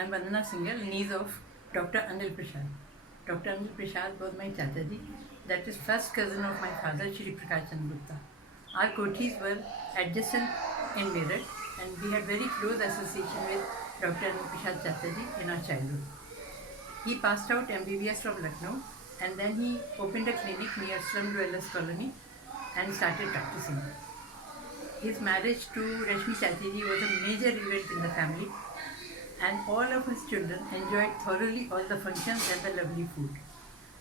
I'm Vandana Singhal, niece of Dr. Anil Prasad. Dr. Anil Prasad was my chachaji, that is first cousin of my father, Shri Prakash Chandra Gupta. Our kothis were adjacent in Meerut, and we had very close association with Dr. Anil Prasad chachaji in our childhood. He passed out MBBS from Lucknow, and then he opened a clinic near Slum Dwellers Colony and started practicing. His marriage to Rashmi Chachaji was a major event in the family, and all of his children enjoyed thoroughly all the functions and the lovely food.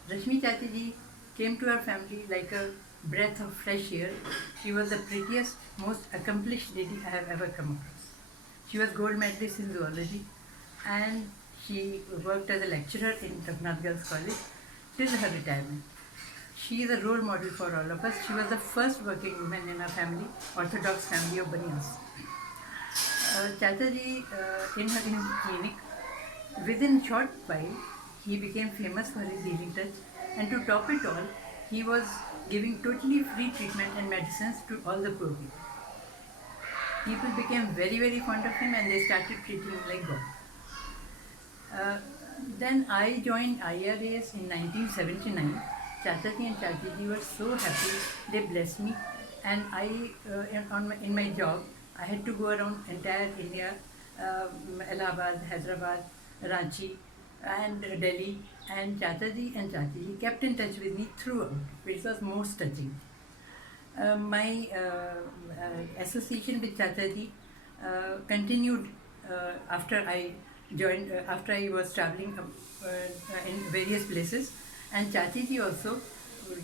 Rashmi Chachaji came to our family like a breath of fresh air. She was the prettiest, most accomplished lady I have ever come across. She was gold medalist in zoology, and she worked as a lecturer in Raghunath Girls College till her retirement. She is a role model for all of us. She was the first working woman in our family, Orthodox family of Banias. Chachaji, in her clinic, within short while, he became famous for his healing touch, and to top it all, he was giving totally free treatment and medicines to all the poor people. People became very, very fond of him, and they started treating him like God. Then I joined IRAS in 1979. Chachaji and Chachaji were so happy. They blessed me, and in my job, I had to go around entire India, Allahabad, Hyderabad, Ranchi, and Delhi. And Chachaji and Chachaji kept in touch with me throughout, which was most touching. My association with Chachaji continued after I joined, after I was traveling in various places, and Chachaji also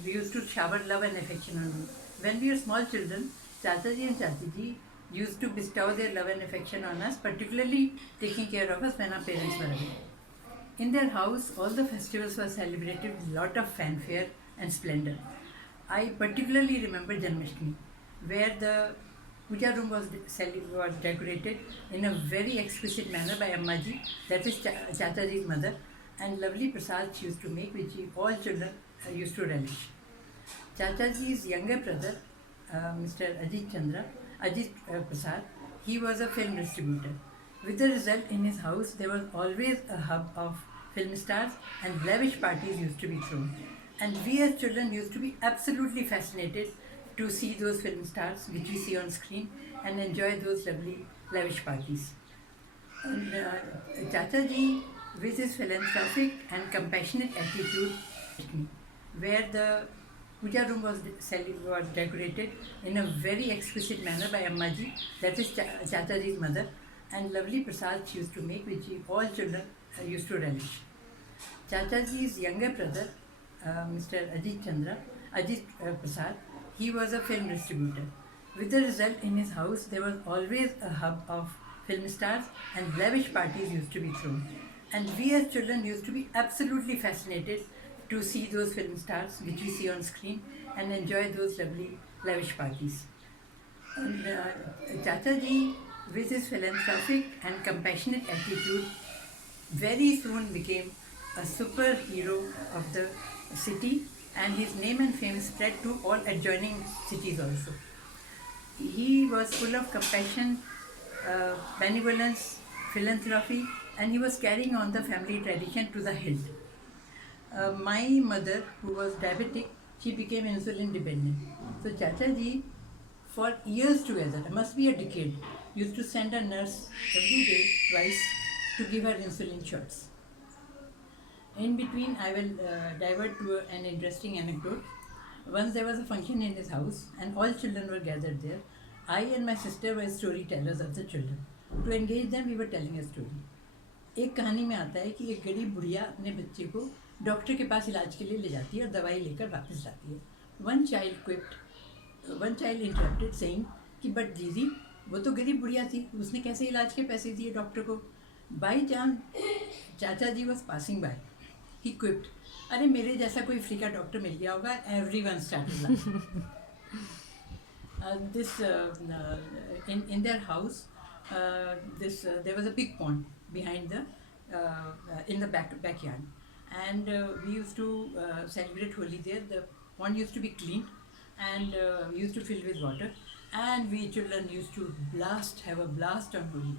used to shower love and affection on me. When we were small children, Chachaji and Chachaji used to bestow their love and affection on us, particularly taking care of us when our parents were away. In their house, all the festivals were celebrated with a lot of fanfare and splendor. I particularly remember Janmashtami, where the puja room was decorated in a very exquisite manner by Ammaji, that is Chachaji's mother, and lovely prasad she used to make, which all children used to relish. Chachaji's younger brother, Mr. Ajit Prasad, he was a film distributor. With the result, in his house, there was always a hub of film stars, and lavish parties used to be thrown. And we as children used to be absolutely fascinated to see those film stars which we see on screen and enjoy those lovely lavish parties. And, Chachaji, with his philanthropic and compassionate attitude, where the puja room was decorated in a very exquisite manner by Ammaji, that is Chachaji's mother, and lovely prasad she used to make, which all children used to relish. Chachaji's younger brother, Mr. Ajit Prasad, he was a film distributor. With the result, in his house, there was always a hub of film stars, and lavish parties used to be thrown. And we as children used to be absolutely fascinated to see those film stars which we see on screen and enjoy those lovely lavish parties. And, Chachaji, with his philanthropic and compassionate attitude, very soon became a superhero of the city, and his name and fame spread to all adjoining cities also. He was full of compassion, benevolence, philanthropy, and he was carrying on the family tradition to the hilt. My mother, who was diabetic, she became insulin dependent. So Chachaji, for years together, it must be a decade, used to send a nurse every day, twice, to give her insulin shots. In between, I will divert to an interesting anecdote. Once there was a function in his house, and all children were gathered there. I and my sister were storytellers of the children. To engage them, we were telling a story. एक कहानी में आता है कि एक गरीब बुढ़िया अपने बच्चे को डॉक्टर के पास इलाज के लिए ले जाती है और दवाई लेकर वापस जाती है. वन चाइल्ड इंटरप्टेड सेइंग कि बट दीदी, वो तो गरीब बुढ़िया थी, उसने कैसे इलाज के पैसे दिए डॉक्टर को? बाई चांस चाचा ji was passing by. He quipped, अरे मेरे जैसा कोई फ्री का डॉक्टर मिल गया होगा. Everyone started laughing. In their house, there was a big pond behind in the backyard, and we used to celebrate Holi there. The pond used to be cleaned and used to fill with water, and we children used to have a blast on Holi.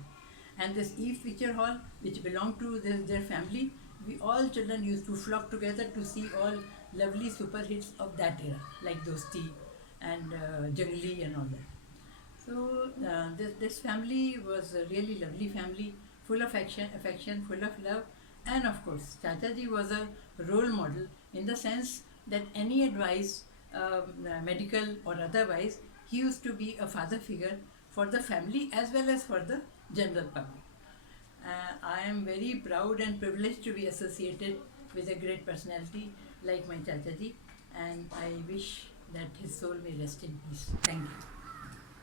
And this Eve Picture Hall, which belonged to their family, we all children used to flock together to see all lovely super hits of that era, like Dosti and Jungli and all that. So this family was a really lovely family, full of affection, full of love, and of course, Chachaji was a role model in the sense that any advice, medical or otherwise, he used to be a father figure for the family as well as for the general public. I am very proud and privileged to be associated with a great personality like my Chachaji, and I wish that his soul may rest in peace. Thank you.